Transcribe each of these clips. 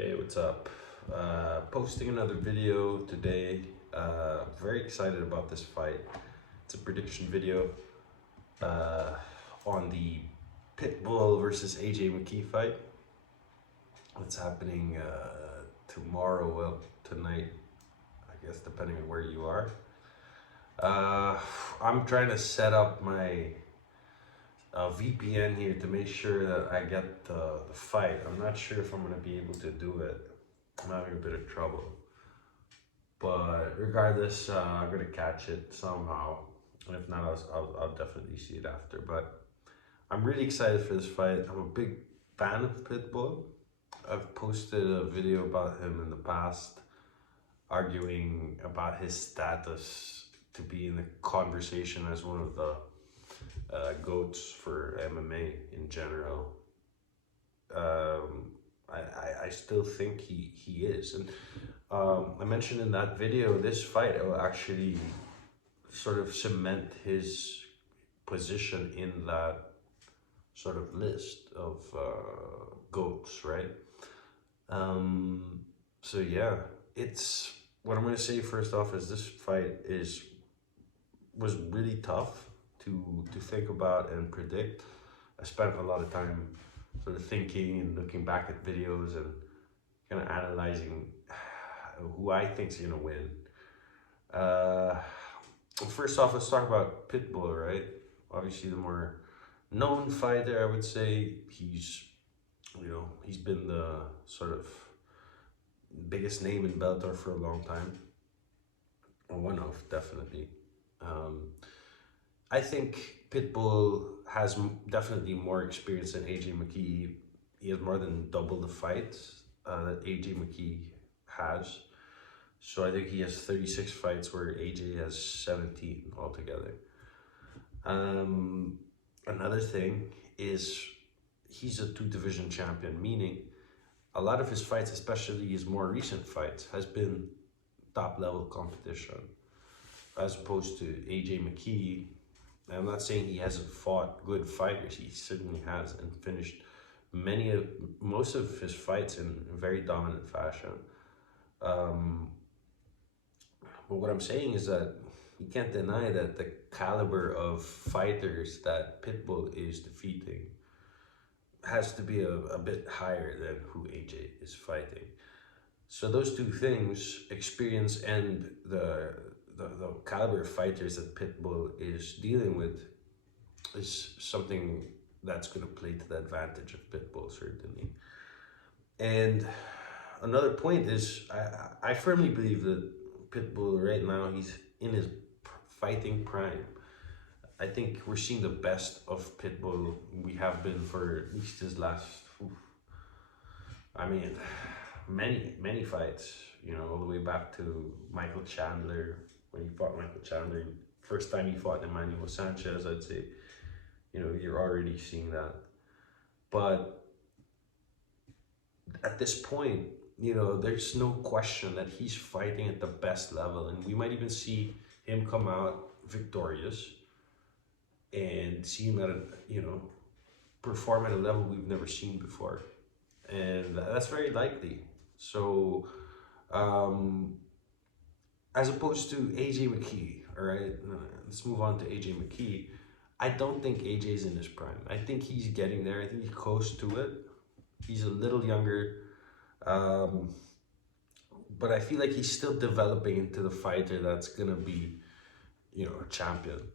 Hey, what's up? Posting another video today. Very excited about this fight. It's a prediction video uh, on the Pitbull versus Aj McKee fight. It's happening tomorrow, well, tonight, I guess, depending on where you are. I'm trying to set up my VPN here to make sure that I get the fight. I'm not sure if I'm going to be able to do it. I'm having a bit of trouble. But regardless, I'm going to catch it somehow. And if not, I'll definitely see it after. But I'm really excited for this fight. I'm a big fan of Pitbull. I've posted a video about him in the past, arguing about his status to be in the conversation as one of the GOATs for MMA in general. I still think he is. And I mentioned in that video, this fight will actually sort of cement his position in that sort of list of GOATs, right? So yeah, it's what I'm gonna say first off is this fight was really tough to think about and predict. I spent a lot of time sort of thinking and looking back at videos and kind of analyzing who I think's gonna win. First off, let's talk about Pitbull, right? Obviously, the more known fighter, I would say. He's been the sort of biggest name in Bellator for a long time. Or one of, definitely. I think Pitbull has definitely more experience than Aj McKee. He has more than double the fights that Aj McKee has. So I think he has 36 fights where AJ has 17 altogether. Another thing is he's a two-division champion, meaning a lot of his fights, especially his more recent fights, has been top-level competition. As opposed to AJ McKee, I'm not saying he hasn't fought good fighters. He certainly has, and finished most of his fights in very dominant fashion. But what I'm saying is that you can't deny that the caliber of fighters that Pitbull is defeating has to be a bit higher than who AJ is fighting. So those two things, experience and the caliber of fighters that Pitbull is dealing with, is something that's going to play to the advantage of Pitbull, certainly. And another point is, I firmly believe that Pitbull right now, he's in his fighting prime. I think we're seeing the best of Pitbull. We have been for at least his last, many fights, all the way back to Michael Chandler, when he fought Michael Chandler. First time he fought Emmanuel Sanchez, I'd say, you're already seeing that. But at this point, there's no question that he's fighting at the best level, and we might even see him come out victorious and see him at perform at a level we've never seen before, and that's very likely. So, as opposed to AJ McKee, all right, let's move on to AJ McKee. I don't think AJ's in his prime. I think he's getting there. I think he's close to it. He's a little younger. But I feel like he's still developing into the fighter that's gonna be, a champion.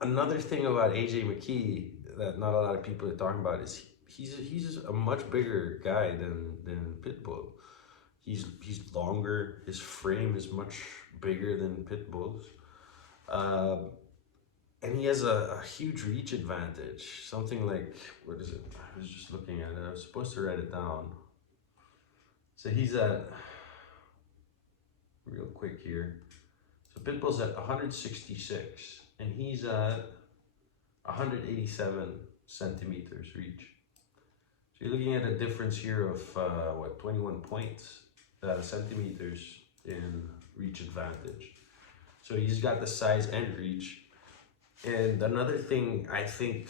Another thing about AJ McKee that not a lot of people are talking about is he's a much bigger guy than Pitbull. He's longer. His frame is much bigger than Pitbull's. And he has a huge reach advantage. Something like, what is it? I was just looking at it. I was supposed to write it down. So he's at, real quick here. So Pitbull's at 166, and he's at 187 centimeters reach. So you're looking at a difference here of 21 points, centimeters in reach advantage. So he's got the size and reach. And another thing I think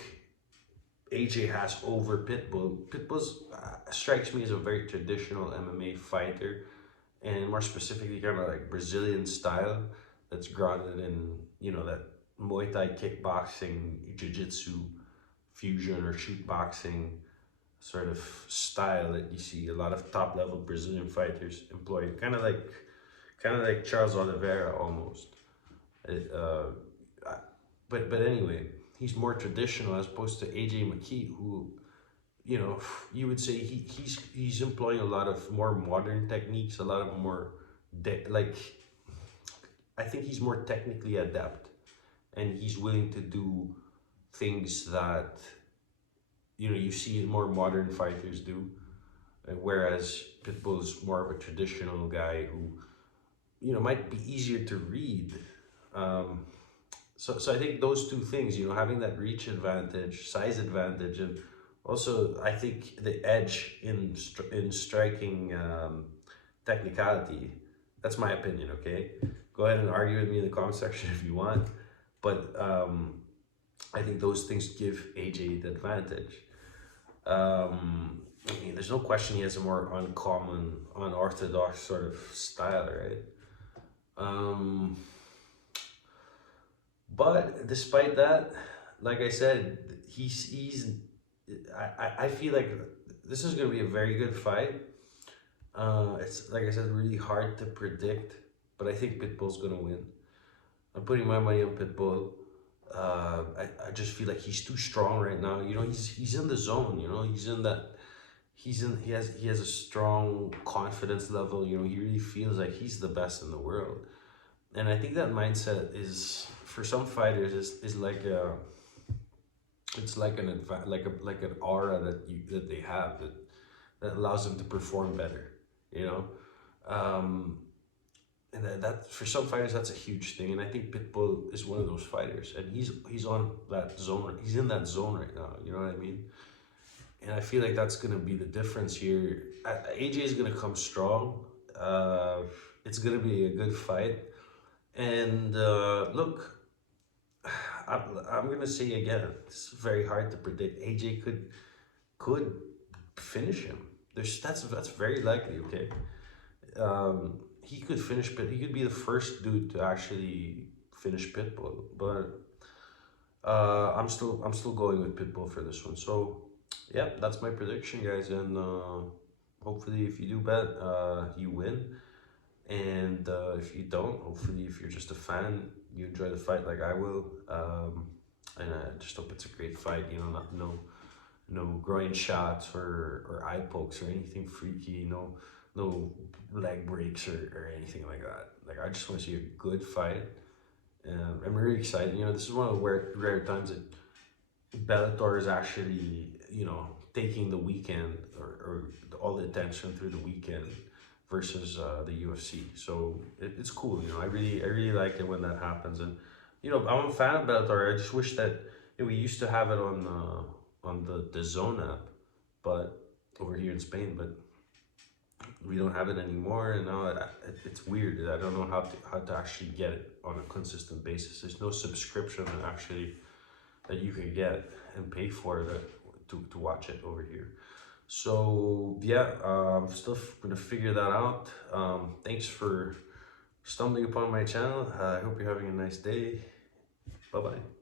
AJ has over Pitbull. Pitbull's strikes me as a very traditional MMA fighter, and more specifically, kind of like Brazilian style that's grounded in, you know, that Muay Thai kickboxing, jiu-jitsu fusion or shoot boxing sort of style that you see a lot of top level Brazilian fighters employ. Kind of like Charles Oliveira almost. Uh, but anyway, he's more traditional as opposed to AJ McKee, who, you know, you would say he's employing a lot of more modern techniques, a lot of more like, I think he's more technically adept, and he's willing to do things that, you know, you see more modern fighters do, whereas Pitbull's more of a traditional guy who, you know, might be easier to read. So I think those two things, you know, having that reach advantage, size advantage, and also I think the edge in striking technicality. That's my opinion. Okay, go ahead and argue with me in the comment section if you want, but I think those things give AJ the advantage. I mean, there's no question he has a more uncommon, unorthodox sort of style, right? But despite that, like I said, he's I feel like this is gonna be a very good fight. It's like I said, really hard to predict, but I think Pitbull's gonna win. I'm putting my money on Pitbull. I just feel like he's too strong right now. You know, he's in the zone. You know, he's in that. He has a strong confidence level. You know, he really feels like he's the best in the world, and I think that mindset is, for some fighters, is like a, it's like like an aura that they have that allows them to perform better. You know, and that for some fighters that's a huge thing, and I think Pitbull is one of those fighters, and he's on that zone. He's in that zone right now. You know what I mean? And I feel like that's gonna be the difference here. AJ is gonna come strong. It's gonna be a good fight, and look, I'm gonna say again, it's very hard to predict. AJ could finish him. That's very likely. Okay. He could finish he could be the first dude to actually finish Pitbull, but I'm still going with Pitbull for this one. So yeah, that's my prediction, guys, and hopefully if you do bet, you win, and if you don't, hopefully if you're just a fan, you enjoy the fight like I will, and I just hope it's a great fight. You know, no groin shots or eye pokes or anything freaky. No leg breaks or anything like that. Like, I just want to see a good fight. I'm really excited. You know, this is one of the rare times that Bellator is actually, you know, taking the weekend or all the attention through the weekend versus the UFC. So it's cool. You know, I really like it when that happens. And you know, I'm a fan of Bellator. I just wish that, you know, we used to have it on the Zone app, but over here in Spain, but we don't have it anymore, and now it's weird. I don't know how to actually get it on a consistent basis. There's no subscription that you can get and pay for to watch it over here. So yeah, I'm still gonna figure that out. Thanks for stumbling upon my channel. I hope you're having a nice day. Bye bye.